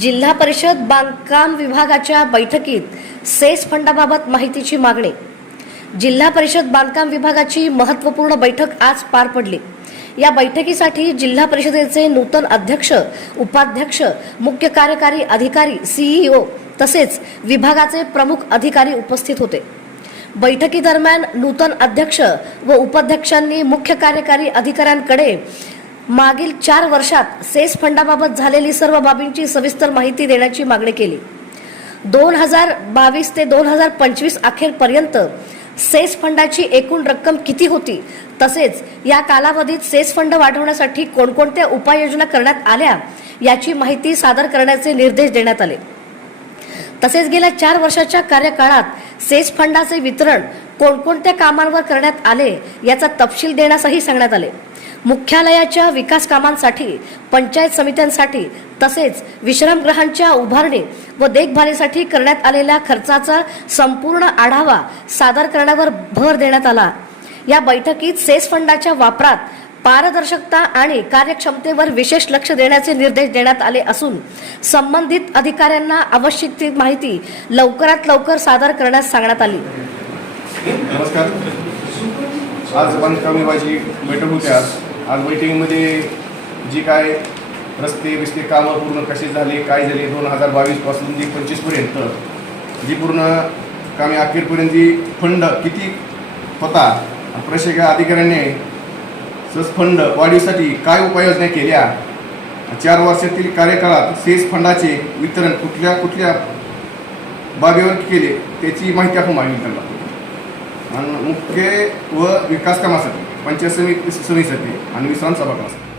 जिल्हा परिषद बांधकाम विभागाच्या बैठकीत सेस फंडाबाबत माहितीची मागणी। जिल्हा परिषद बांधकाम विभागाची महत्त्वपूर्ण बैठक आज पार पडली। या बैठकीसाठी जिल्हा परिषदेचे नूतन अध्यक्ष, उपाध्यक्ष, मुख्य कार्यकारी अधिकारी, सीईओ तसेच विभागाचे प्रमुख अधिकारी उपस्थित होते। बैठकीदरम्यान नूतन अध्यक्ष व उपाध्यक्षांनी मुख्य कार्यकारी अधिकाऱ्यांकडे मागील 4 वर्षात सेस फंडाबाबत झालेली सर्व बाबींची सविस्तर माहिती देण्याची मागणी केली। 2022 ते 2025 अखेरपर्यंत सेस फंडाची एकूण रक्कम किती होती, तसेच या कालावधीत सेस फंड वाढवण्यासाठी कोणकोणत्या उपाययोजना करण्यात आल्या याची माहिती सादर करण्याचे निर्देश देण्यात आले। तसेच गेल्या 4 वर्षाच्या कार्यकाळात सेस फंडाचे वितरण कोणकोणत्या कामांवर करण्यात आले याचा तपशील देण्यासही सांगण्यात आले। मुख्यालयाच्या विकास कामांसाठी, पंचायत समित्यांसाठी तसेच विश्रामगृहांच्या उभारणी व देखभालीसाठी करण्यात आलेल्या खर्चाचा संपूर्ण आढावा सादर करण्यावर भर देण्यात आला। या बैठकीत सेस फंडाच्या वापरात पारदर्शकता आणि कार्यक्षमतेवर विशेष लक्ष देण्याचे निर्देश देण्यात आले असून संबंधित अधिकाऱ्यांना आवश्यक ती माहिती लवकरात लवकर सादर करण्यास सांगण्यात आली। नमस्कार। आज बांधकाम विभागाची बैठक होती। आज बैठकीमध्ये जी काय रस्ते कामं पूर्ण कसे झाले, काय झाले 2022 पासून 2025 पर्यंत जी पूर्ण कामे अखेरपर्यंत जी फंड किती होता, प्रशासकीय अधिकाऱ्यांनी सेस फंड वाढीसाठी काय उपाययोजना केल्या, 4 वर्षातील कार्यकाळात सेस फंडाचे वितरण कुठल्या बाबीवर केले त्याची माहिती आपण मागणी करणार। आणि मुख्य व विकास कामासाठी, पंचायत समितीसाठी आणि विश्राम सभागृहासाठी